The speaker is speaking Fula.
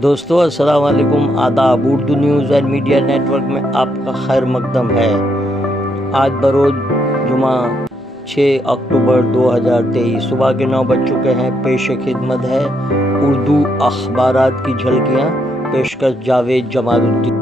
दोस्तों अस्सलाम वालेकुम, आदाब। Urdu news and media network में आपका खैर मकदम है। आज बरोज़ जुमा 6 अक्टूबर 2023 सुबह के 9 बज चुके हैं। पेश खिदमत है उर्दू अखबारात की झलकियाँ। पेशकश जावेद जमालुद्दीन।